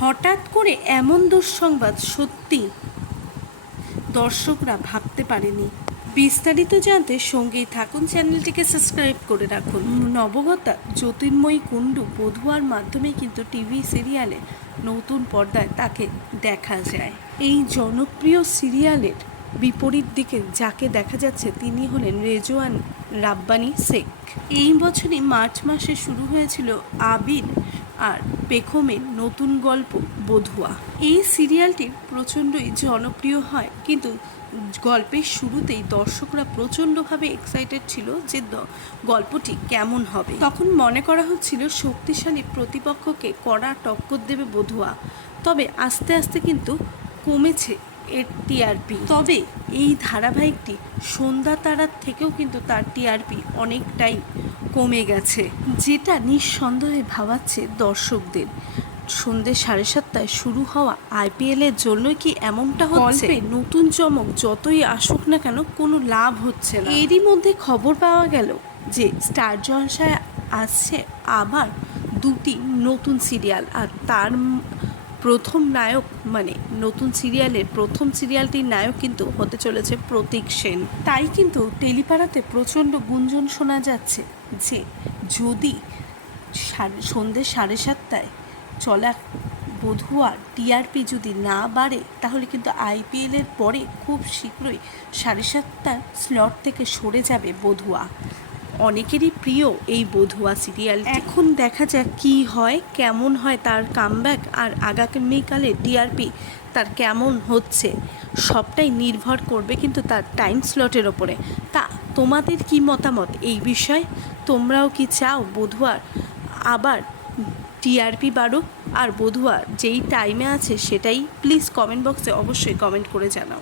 হঠাৎ করে এমন দুঃসংবাদ সত্যি দর্শকরা ভাবতে পারেনি। বিস্তারিত জানতে সঙ্গেই থাকুন, চ্যানেলটিকে সাবস্ক্রাইব করে রাখুন। নবগতা জ্যোতির্ময়ী কুণ্ডু বধুয়ার মাধ্যমে কিন্তু টিভি সিরিয়ালে নতুন পর্দায় তাকে দেখা যায়। এই জনপ্রিয় সিরিয়ালের বিপরীত দিকে যাকে দেখা যাচ্ছে তিনি হলেন রেজওয়ান রাব্বানী শেখ। এই বছরই মার্চ মাসে শুরু হয়েছিল আবির আর পেখমের নতুন গল্প বধুয়া। এই সিরিয়ালটি প্রচণ্ডই জনপ্রিয় হয়, কিন্তু গল্পের শুরুতেই দর্শকরা প্রচণ্ডভাবে এক্সাইটেড ছিল যে গল্পটি কেমন হবে। তখন মনে করা হচ্ছিল শক্তিশালী প্রতিপক্ষকে কড়া টক্কর দেবে বধুয়া। তবে আস্তে আস্তে কিন্তু কমেছে এর টিআরপি। তবে এই ধারাবাহিকটি সন্ধ্যা তারার থেকেও কিন্তু তার টিআরপি অনেকটাই কমে গেছে, যেটা নিঃসন্দেহে ভাবাচ্ছে দর্শকদের। সন্ধ্যে 7:30টায় শুরু হওয়া আইপিএলের জন্যই কি এমনটা হচ্ছে? নতুন চমক যতই আসুক না কেন কোনো লাভ হচ্ছে না। এরই মধ্যে খবর পাওয়া গেল যে স্টার জলসায় আসছে আবার দুটি নতুন সিরিয়াল, আর তার প্রথম নায়ক মানে নতুন সিরিয়ালের প্রথম সিরিয়ালটির নায়ক কিন্তু হতে চলেছে প্রতীক সেন। তাই কিন্তু টেলিপাড়াতে প্রচণ্ড গুঞ্জন শোনা যাচ্ছে যে যদি সন্ধ্যে 7:30টায় চলা বধুয়ার টিআরপি যদি না বাড়ে তাহলে কিন্তু আইপিএলের পরে খুব শীঘ্রই 7:30টার স্লট থেকে সরে যাবে বধুয়া। অনেকেরই প্রিয় এই বধুয়া সিরিয়াল। এখন দেখা যাক কী হয়, কেমন হয় তার কামব্যাক, আর আগামীকালে টিআরপি তার কেমন হচ্ছে সবটাই নির্ভর করবে কিন্তু তার টাইম স্লটের ওপরে। তা তোমাদের কি মতামত এই বিষয়ে? তোমরাও কি চাও বধুয়ার আবার টিআরপি বাড়ুক আর বধুয়া যেই টাইমে আছে সেটাই? প্লিজ কমেন্ট বক্সে অবশ্যই কমেন্ট করে জানাও।